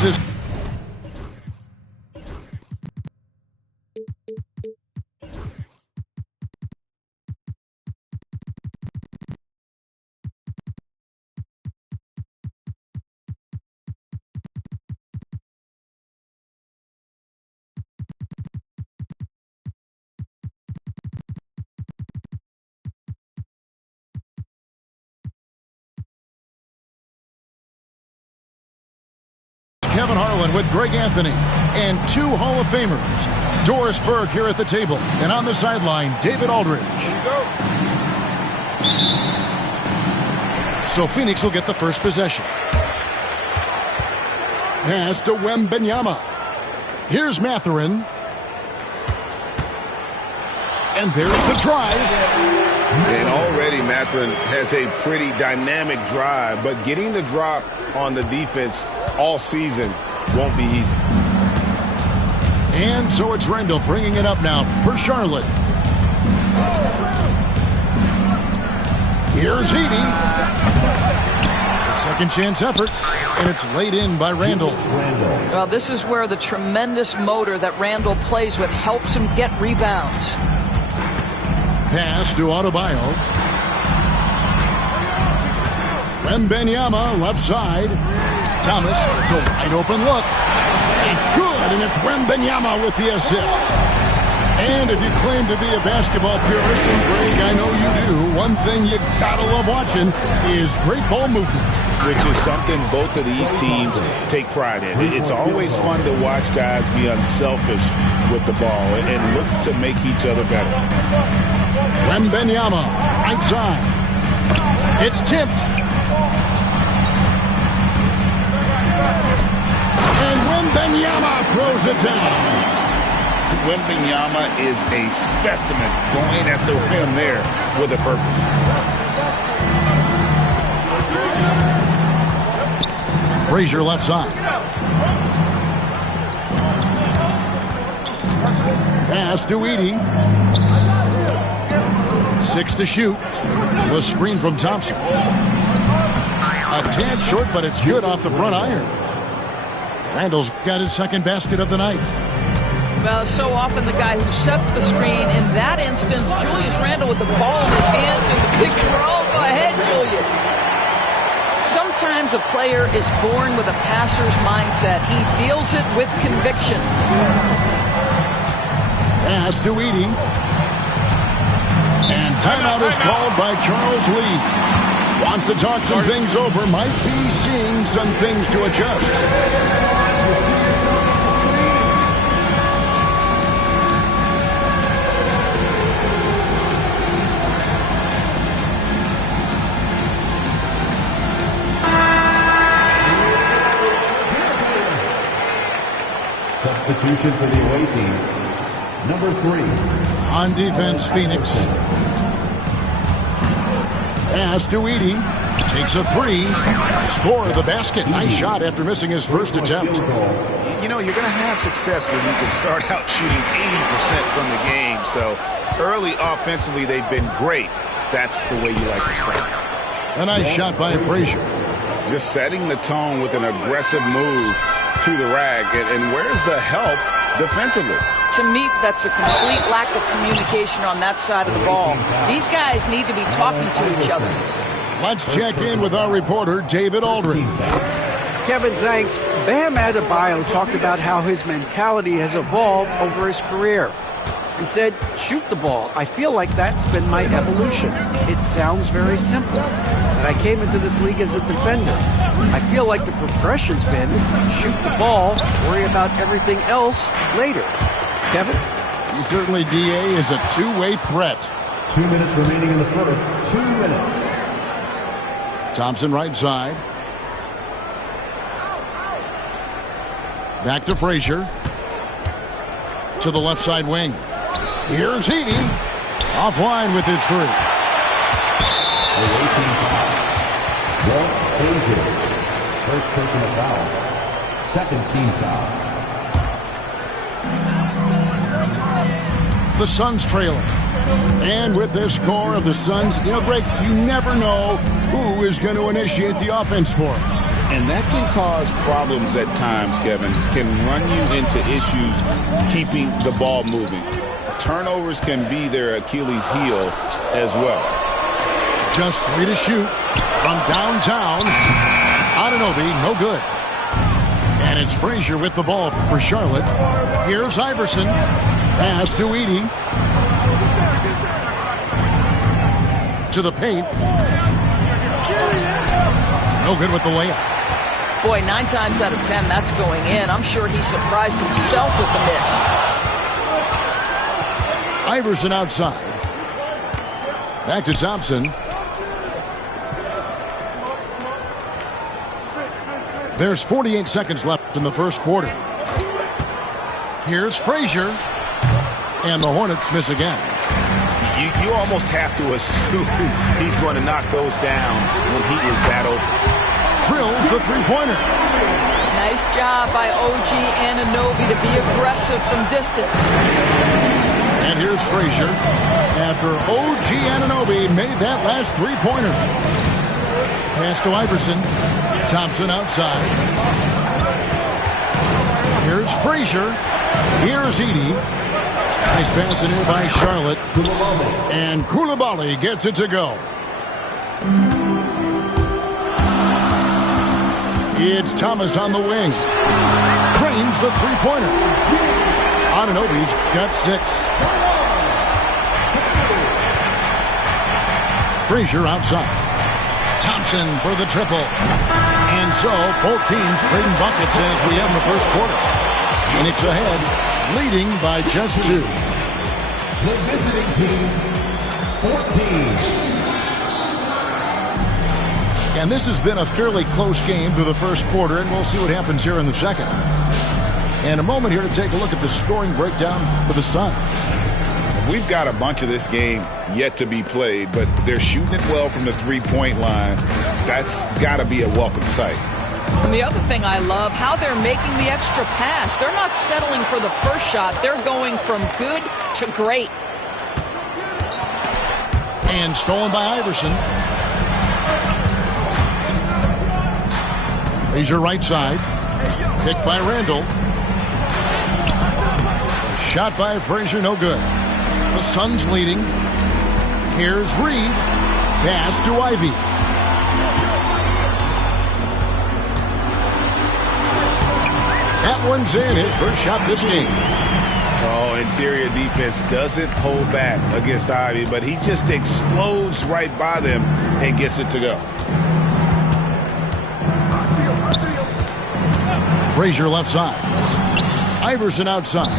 assist. Kevin Harlan with Greg Anthony and 2 Hall of Famers. Doris Burke here at the table, and on the sideline, David Aldridge. So Phoenix will get the first possession. Pass to Wembanyama. Here's Mathurin. And there's the drive. And already Mathurin has a pretty dynamic drive, but getting the drop on the defense all season won't be easy. And so it's Randall bringing it up now for Charlotte. Here's Edey. A second chance effort, and it's laid in by Randall. Well, this is where the tremendous motor that Randall plays with helps him get rebounds. Pass to Adebayo. Wembanyama left side. Thomas, it's a wide open look. It's good, and it's Wembanyama with the assist. And if you claim to be a basketball purist, and Greg, I know you do, one thing you gotta love watching is great ball movement. Which is something both of these teams take pride in. It's always fun to watch guys be unselfish with the ball and look to make each other better. Wembanyama, right side. It's tipped. And Wembanyama throws it down. Wembanyama is a specimen going at the rim there with a purpose. Frazier left side. Pass to Edey. 6 to shoot. The screen from Thompson. A tad short, but it's good off the front iron. Randall's got his second basket of the night. Well, so often the guy who sets the screen. In that instance, Julius Randle with the ball in his hands in the pick and roll. Go ahead, Julius. Sometimes a player is born with a passer's mindset. He deals it with conviction. Pass to Edey. And timeout is called by Charles Lee. Wants to talk some things over. Might be seeing some things to adjust. Substitution for the away team, number 3. On defense, Phoenix. Pass to Edey. Takes a 3. Score the basket. Nice shot after missing his first attempt. You know, you're going to have success when you can start out shooting 80% from the game. So early offensively, they've been great. That's the way you like to start. A nice shot by Frazier. Just setting the tone with an aggressive move to the rack. And where's the help defensively? To me, that's a complete lack of communication on that side of the ball. These guys need to be talking to each other. Let's check in with our reporter, David Aldridge. Kevin, thanks. Bam Adebayo talked about how his mentality has evolved over his career. He said, shoot the ball. I feel like that's been my evolution. It sounds very simple. And I came into this league as a defender. I feel like the progression's been shoot the ball, worry about everything else later. Kevin? He certainly, D.A., is a two-way threat. 2 minutes remaining in the first. 2 minutes. Thompson right side. Back to Frazier. To the left side wing. Here's Edey. Offline with his 3. Away team foul. Walt Frazier. First personal foul. Second team foul. The Suns trailing. And with this score of the Suns, you know, Greg, you never know who is going to initiate the offense for him. And that can cause problems at times, Kevin. Can run you into issues keeping the ball moving. Turnovers can be their Achilles heel as well. Just 3 to shoot from downtown. Anunoby, no good. And it's Frazier with the ball for Charlotte. Here's Iverson. Pass to Edey. To the paint. No good with the layup. Boy, 9 times out of 10, that's going in. I'm sure he surprised himself with the miss. Iverson outside. Back to Thompson. There's 48 seconds left in the first quarter. Here's Frazier. And the Hornets miss again. You almost have to assume he's going to knock those down when he is that open. Drills the three-pointer. Nice job by OG Anunoby to be aggressive from distance. And here's Frazier after OG Anunoby made that last three-pointer. Pass to Iverson. Thompson outside. Here's Frazier. Here's Edey. Nice pass in here by Charlotte. And Coulibaly gets it to go. It's Thomas on the wing. Cranes the three-pointer. Anunoby's got 6. Frazier outside. Thompson for the triple. And so both teams trading buckets as we end the first quarter. Phoenix ahead, leading by just 2. The visiting team, 14. And this has been a fairly close game through the first quarter, and we'll see what happens here in the second. And a moment here to take a look at the scoring breakdown for the Suns. We've got a bunch of this game yet to be played, but they're shooting it well from the three-point line. That's got to be a welcome sight. And the other thing I love, how they're making the extra pass. They're not settling for the first shot. They're going from good to great. And stolen by Iverson. Frazier right side. Picked by Randall. Shot by Frazier, no good. The Suns leading. Here's Reed. Pass to Ivey. That one's in, his first shot this game. Oh, interior defense doesn't hold back against Ivey, but he just explodes right by them and gets it to go. Frazier left side. Iverson outside.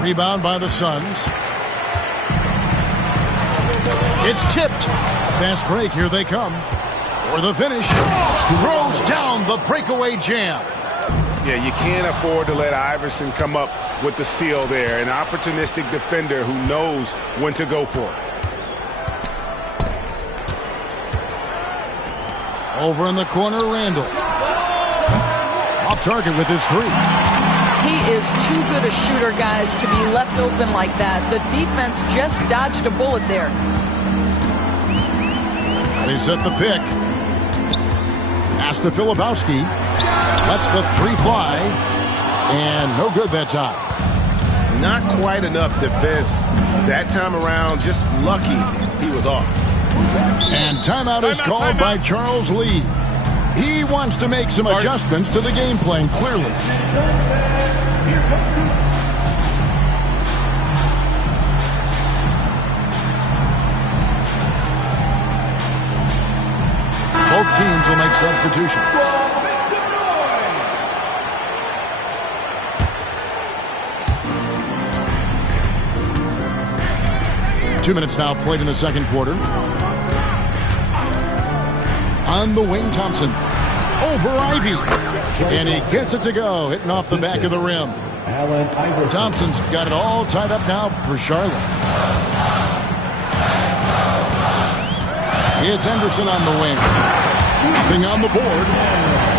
Rebound by the Suns. It's tipped. Fast break, here they come. For the finish. Throws down the breakaway jam. Yeah, you can't afford to let Iverson come up with the steal there. An opportunistic defender who knows when to go for it. Over in the corner, Randall. Off target with his 3. He is too good a shooter, guys, to be left open like that. The defense just dodged a bullet there. They set the pick. Pass to Filipowski. Lets the 3 fly. And no good that time. Not quite enough defense that time around. Just lucky he was off. And timeout is called by Charles Lee. He wants to make some adjustments to the game plan, clearly. Both teams will make substitutions. 2 minutes now played in the second quarter. On the wing, Thompson. Over Ivey. And he gets it to go, hitting off the back of the rim. Thompson's got it all tied up now for Charlotte. It's Henderson on the wing. Nothing on the board.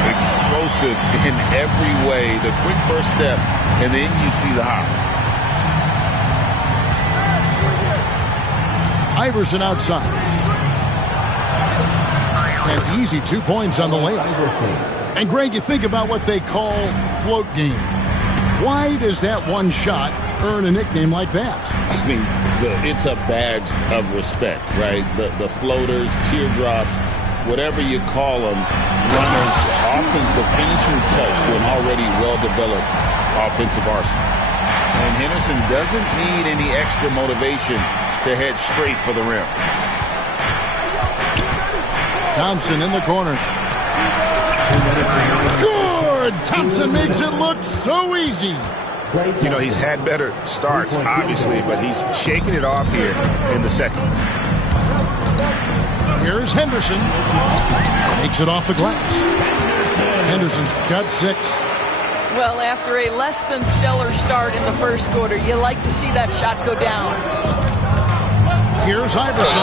Explosive in every way. The quick first step, and then you see the hop. Iverson outside. An easy 2 points on the layup. And, Greg, you think about what they call float game. Why does that one shot earn a nickname like that? I mean, it's a badge of respect, right? The floaters, teardrops, whatever you call them, runners, often the finishing touch to an already well-developed offensive arsenal. And Henderson doesn't need any extra motivation to head straight for the rim. Thompson in the corner. Good! Thompson makes it look so easy. You know, he's had better starts, obviously, but he's shaking it off here in the second. Here's Henderson. Makes it off the glass. Henderson's got 6. Well, after a less than stellar start in the first quarter, you like to see that shot go down. Here's Iverson,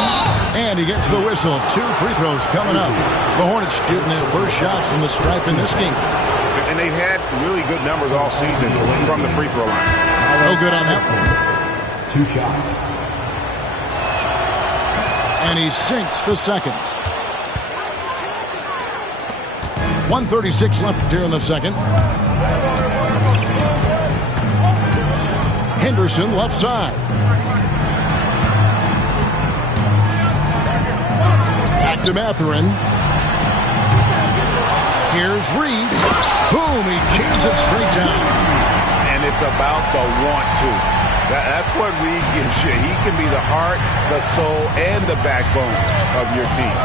and he gets the whistle. 2 free throws coming up. The Hornets shooting their first shots from the stripe in this game. And they've had really good numbers all season from the free throw line. No good on that one. 2 shots. And he sinks the second. 1:36 left here in the second. Henderson left side. Back to Mathurin. Here's Reed. Boom, he jams it straight down. And it's about the want to. That's what Reed gives you. He can be the heart, the soul, and the backbone of your team.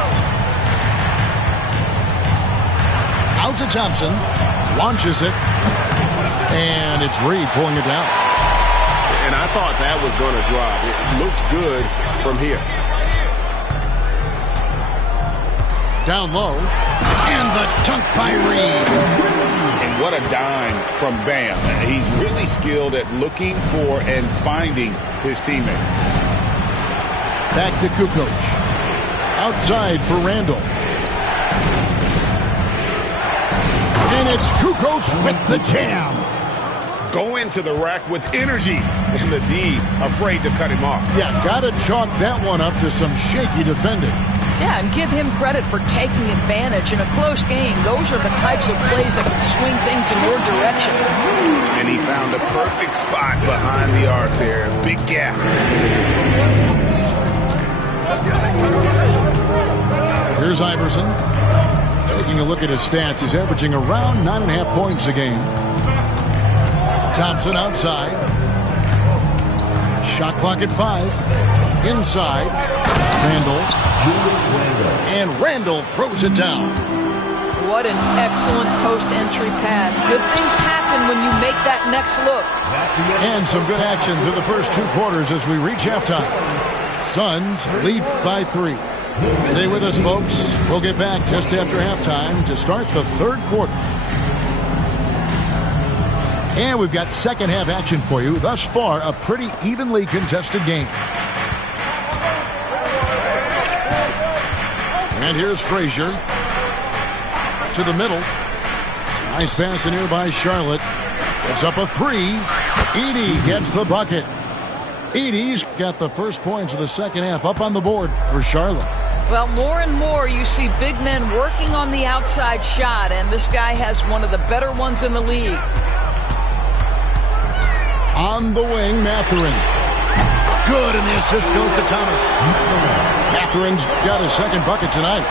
Out to Thompson. Launches it. And it's Reed pulling it down. And I thought that was going to drop. It looked good from here. Down low. And the dunk by Reed. And what a dime from Bam. He's really skilled at looking for and finding his teammate. Back to Kukoc. Outside for Randall. And it's Kukoc with the jam. Go into the rack with energy. And the D afraid to cut him off. Yeah, gotta chalk that one up to some shaky defending. Yeah, and give him credit for taking advantage in a close game. Those are the types of plays that can swing things in your direction. And he found the perfect spot behind the arc there. Big gap. Here's Iverson. Taking a look at his stats, he's averaging around 9.5 points a game. Thompson outside. Shot clock at 5. Inside. Randall. And Randall throws it down. What an excellent post-entry pass. Good things happen when you make that next look. And some good action through the first 2 quarters as we reach halftime. Suns lead by 3. Stay with us, folks. We'll get back just after halftime to start the third quarter. And we've got second half action for you. Thus far, a pretty evenly contested game. And here's Frazier to the middle. Nice pass in here by Charlotte. It's up a 3. Edey gets the bucket. Edey's got the first points of the second half up on the board for Charlotte. Well, more and more you see big men working on the outside shot, and this guy has one of the better ones in the league. On the wing, Mathurin. Good, and the assist goes to Thomas. Mathurin's got his second bucket tonight.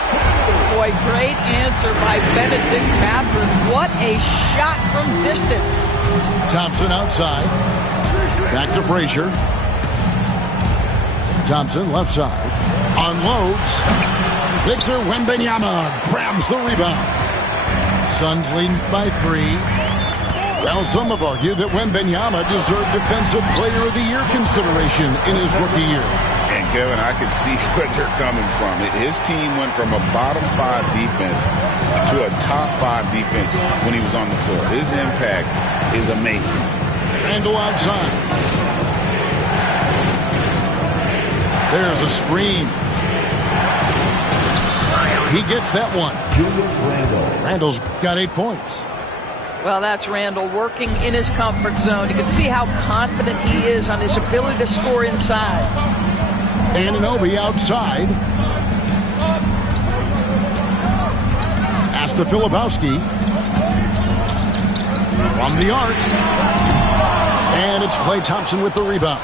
Boy, great answer by Benedict Mathurin. What a shot from distance. Thompson outside. Back to Frazier. Thompson left side. Unloads. Victor Wembanyama grabs the rebound. Suns leading by 3. Well, some have argued that Wembanyama deserved Defensive Player of the Year consideration in his rookie year. And, Kevin, I could see where they're coming from. His team went from a bottom 5 defense to a top 5 defense when he was on the floor. His impact is amazing. Randall outside. There's a screen. He gets that one. Julius Randle. Randall's got 8 points. Well, that's Randall working in his comfort zone. You can see how confident he is on his ability to score inside. Anunoby outside. Pass to Filipowski. From the arc. And it's Klay Thompson with the rebound.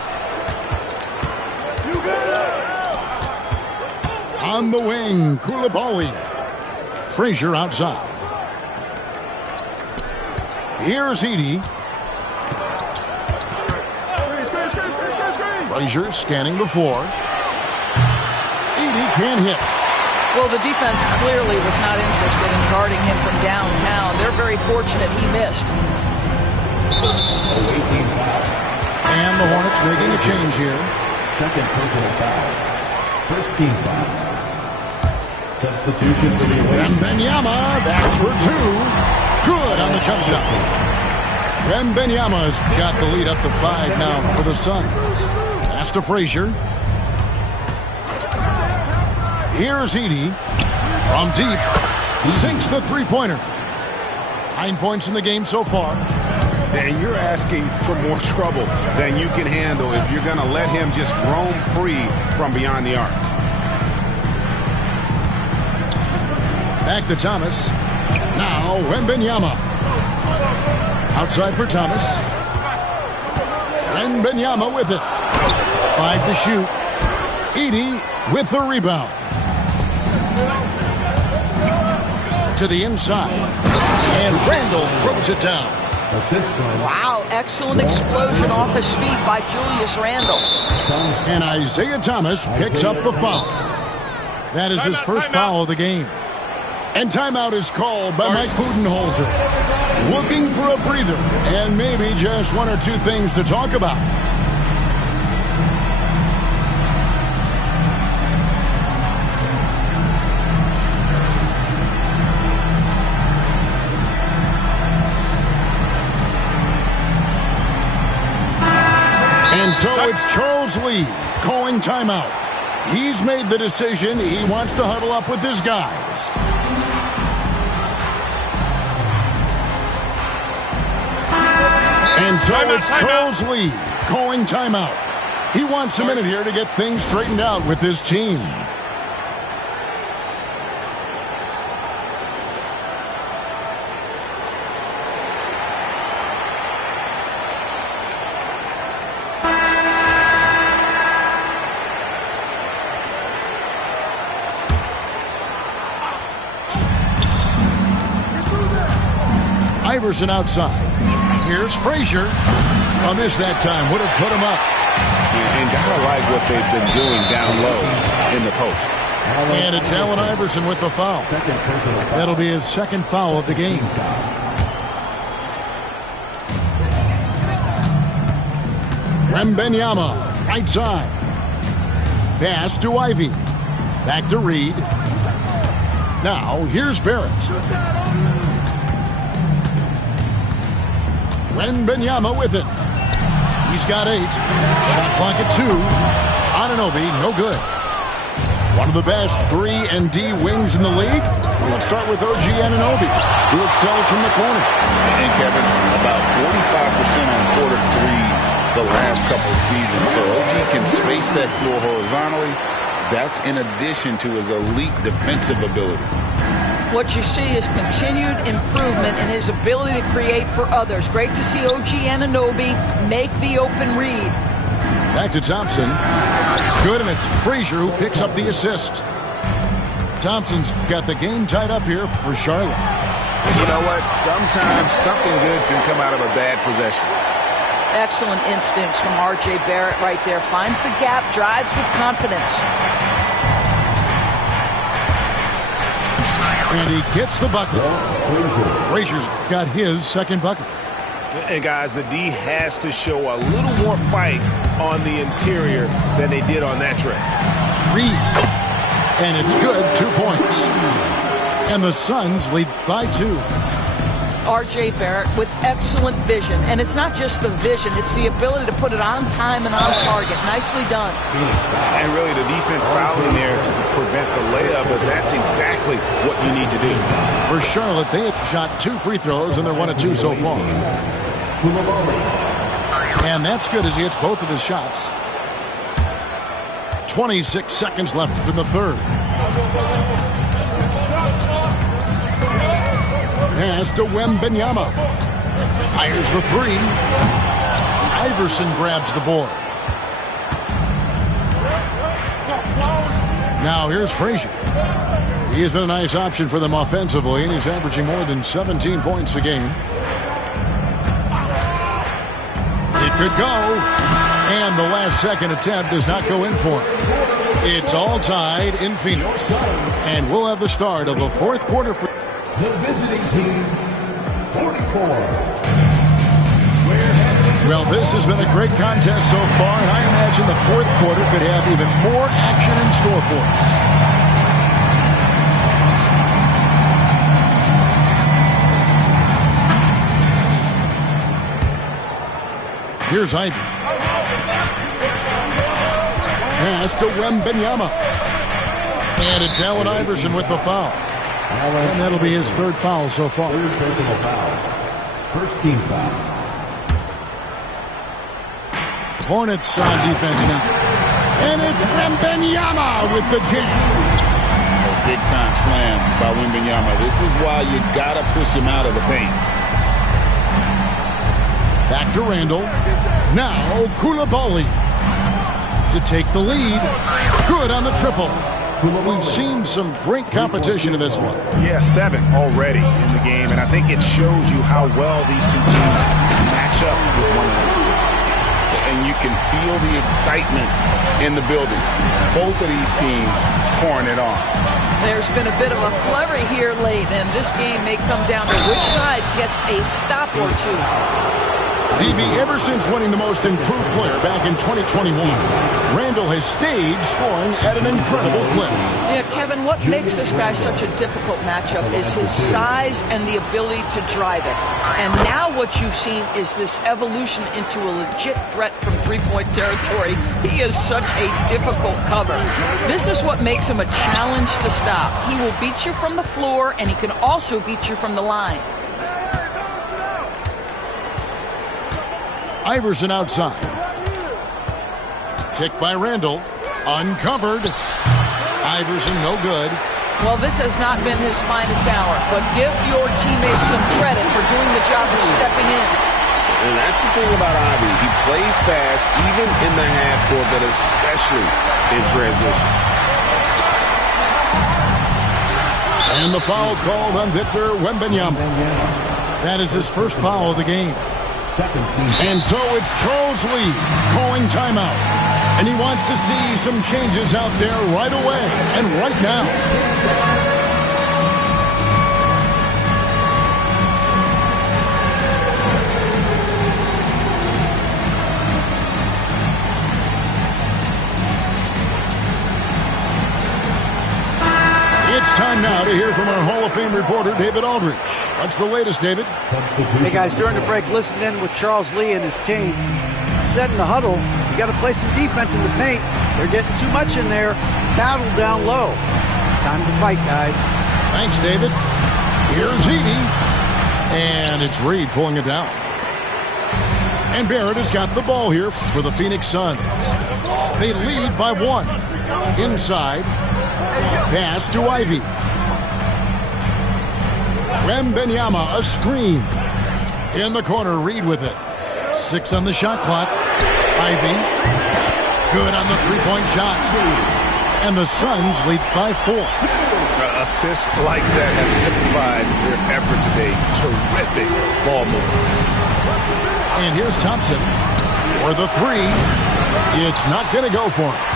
On the wing, Koulibaly. Frazier outside. Here's Edey. Frazier scanning the floor. Edey can't hit. Well, the defense clearly was not interested in guarding him from downtown. They're very fortunate he missed. And the Hornets making a change here. Second personal foul. First team foul. Substitution for the away. Wembanyama, that's for two. Good on the jump shot. Wembanyama's got the lead up to 5 now for the Suns. Pass to Frazier. Here's Edey. From deep. Sinks the three-pointer. 9 points in the game so far. And you're asking for more trouble than you can handle if you're going to let him just roam free from beyond the arc. Back to Thomas. Now Wembanyama. Outside for Thomas. Wembanyama with it. 5 to shoot. Edey with the rebound. To the inside. And Randle throws it down. Wow, excellent explosion off his feet by Julius Randle. And Isaiah Thomas picks up the foul. That is his first foul of the game. And timeout is called by Mike Budenholzer. Looking for a breather and maybe just 1 or 2 things to talk about. And so it's Charles Lee calling timeout. He's made the decision. He wants to huddle up with his guys. And so it's Charles Lee calling timeout. He wants a minute here to get things straightened out with his team. Iverson outside. Here's Frazier. A miss that time. Would have put him up. And gotta like what they've been doing down low in the post. And it's Allen Iverson with the foul. That'll be his second foul of the game. Wembanyama, right side. Pass to Ivy. Back to Reed. Now, here's Barrett. Wembanyama with it. He's got 8. Shot clock at 2. Anunoby, no good. One of the best 3 and D wings in the league. Well, let's start with OG Anunoby, who excels from the corner. And Kevin, about 45% on quarter threes the last couple of seasons. So OG can space that floor horizontally. That's in addition to his elite defensive ability. What you see is continued improvement in his ability to create for others. Great to see OG Anunoby make the open read. Back to Thompson. Good, and it's Frazier who picks up the assist. Thompson's got the game tied up here for Charlotte. You know what? Sometimes something good can come out of a bad possession. Excellent instincts from R.J. Barrett right there. Finds the gap, drives with confidence. And he gets the bucket. Frazier's got his second bucket. And guys, the D has to show a little more fight on the interior than they did on that trip. Reed. And it's good, 2 points. And the Suns lead by 2. R.J. Barrett with excellent vision. And it's not just the vision, it's the ability to put it on time and on target. Nicely done. And really the defense fouling there to prevent the layup, but that's exactly what you need to do. For Charlotte, they have shot 2 free throws, and they're 1 of 2 so far. And that's good as he hits both of his shots. 26 seconds left in the third. Pass to Wembanyama. Fires the three. Iverson grabs the board. Now here's Frazier. He has been a nice option for them offensively, and he's averaging more than 17 points a game. It could go, and the last second attempt does not go in for him. It's all tied in Phoenix, and we'll have the start of the fourth quarter for The visiting team, 44. Well, this has been a great contest so far, and I imagine the fourth quarter could have even more action in store for us. Here's Ivy. Pass to Wembanyama. And it's Allen Iverson with the foul. And that'll be his third foul so far. Third personal foul. First team foul. Hornets on defense now. And it's Wembanyama with the jam. Big time slam by Wembanyama. This is why you gotta push him out of the paint. Back to Randall. Now Coulibaly to take the lead. Good on the triple. We've seen some great competition in this one. Yeah, 7 already in the game, and I think it shows you how well these two teams match up with one another. And you can feel the excitement in the building. Both of these teams pouring it on. There's been a bit of a flurry here late, and this game may come down to which side gets a stop or two. DB, ever since winning the most improved player back in 2021, Randall has stayed scoring at an incredible clip. Yeah, Kevin, what makes this guy such a difficult matchup is his size and the ability to drive it. And now what you've seen is this evolution into a legit threat from three-point territory. He is such a difficult cover. This is what makes him a challenge to stop. He will beat you from the floor, and he can also beat you from the line. Iverson outside. Picked by Randall. Uncovered. Iverson no good. Well, this has not been his finest hour, but give your teammates some credit for doing the job of stepping in. And that's the thing about Ivy. He plays fast, even in the half court, but especially in transition. And the foul called on Victor Wembanyama. That is his first foul of the game. Second team. And so it's Charles Lee calling timeout. And he wants to see some changes out there right away and right now. It's time now to hear from our Hall of Fame reporter, David Aldridge. What's the latest, David? Hey, guys, during the break, listen in with Charles Lee and his team. He said in the huddle, you got to play some defense in the paint. They're getting too much in there. Battle down low. Time to fight, guys. Thanks, David. Here's Edey. And it's Reed pulling it down. And Barrett has got the ball here for the Phoenix Suns. They lead by 1. Inside. Pass to Ivy. Wembanyama, a screen. In the corner, Reed with it. 6 on the shot clock. Ivy. Good on the three-point shot. And the Suns lead by 4. Assists like that have typified their effort today. Terrific ball movement. And here's Thompson for the 3. It's not going to go for him.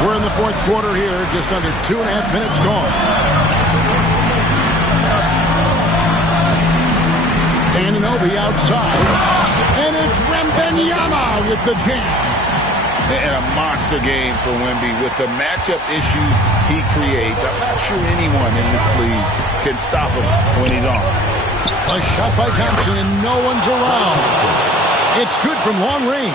We're in the fourth quarter here, just under 2.5 minutes gone. Anunoby outside. And it's Wembanyama with the jam. And a monster game for Wemby with the matchup issues he creates. I'm not sure anyone in this league can stop him when he's on. A shot by Thompson and no one's around. It's good from long range.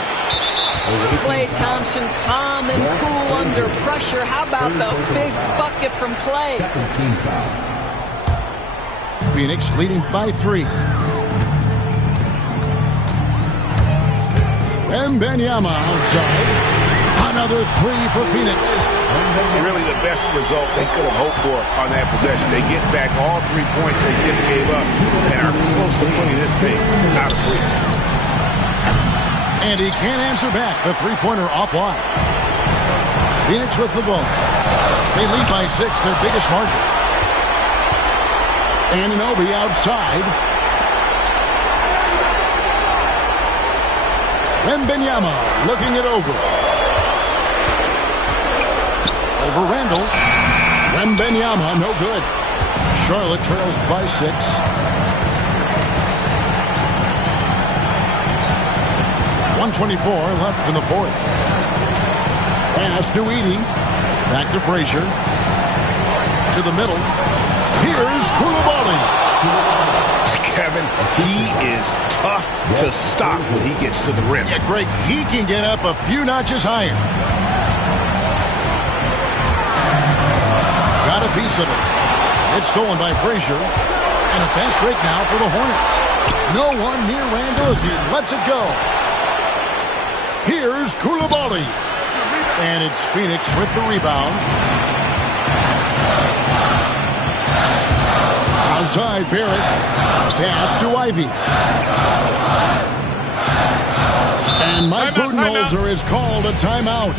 Klay Thompson calm and cool under pressure. How about the big bucket from Klay? Second team foul. Phoenix leading by 3. Wembanyama outside. Another three for Phoenix. Really the best result they could have hoped for on that possession. They get back all 3 points they just gave up and are close to putting this thing out of reach. And he can't answer back. The three-pointer offline. Phoenix with the ball. They lead by 6, their biggest margin. Anunoby outside. Wembanyama looking it over. Over Randall. Wembanyama, no good. Charlotte trails by 6. .124 left in the fourth. Pass to Edey. Back to Frazier. To the middle. Here's Coulibaly. Kevin, he is tough to stop when he gets to the rim. Yeah, Greg, he can get up a few notches higher. Got a piece of it. It's stolen by Frazier. And a fast break now for the Hornets. No one near Randall as he lets it go. Here's Coulibaly. And it's Phoenix with the rebound. Outside, Barrett. Pass to Ivy. And Mike Budenholzer has called a timeout.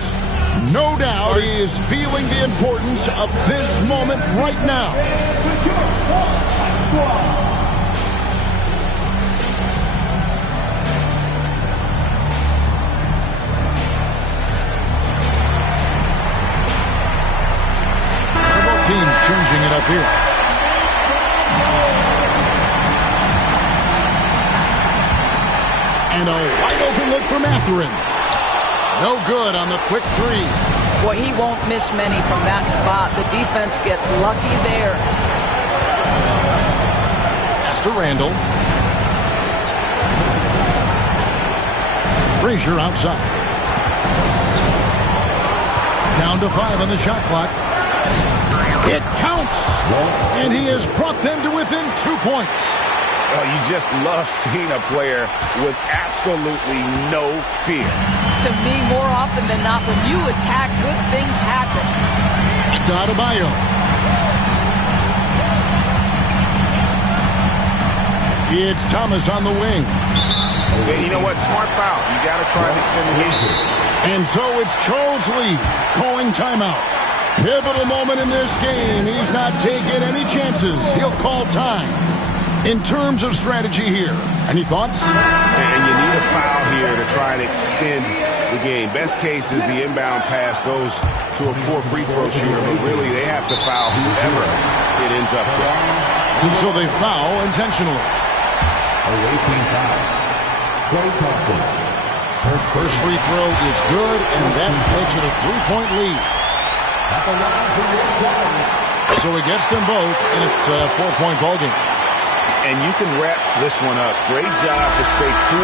No doubt he is feeling the importance of this moment right now. Several teams changing it up here. And a wide open look for Mathurin. No good on the quick three. Boy, he won't miss many from that spot. The defense gets lucky there. Pass to Randall. Frazier outside. Down to 5 on the shot clock. It counts. And he has brought them to within 2 points. Oh, you just love seeing a player with absolutely no fear. To me, more often than not, when you attack, good things happen. Adebayo. It's Thomas on the wing. Okay, you know what? Smart foul. You got to try and extend the game. And so it's Charles Lee calling timeout. Pivotal moment in this game. He's not taking any chances. He'll call time. In terms of strategy here, any thoughts? And you need a foul here to try and extend the game. Best case is the inbound pass goes to a poor free throw shooter, but really they have to foul whoever it ends up with. And so they foul intentionally. Awaiting foul. Klay Thompson. First free throw is good, and that makes it a 3-point lead. At the line for your side. So it gets them both, and it's a 4-point ballgame. And you can wrap this one up. Great job to stay cool.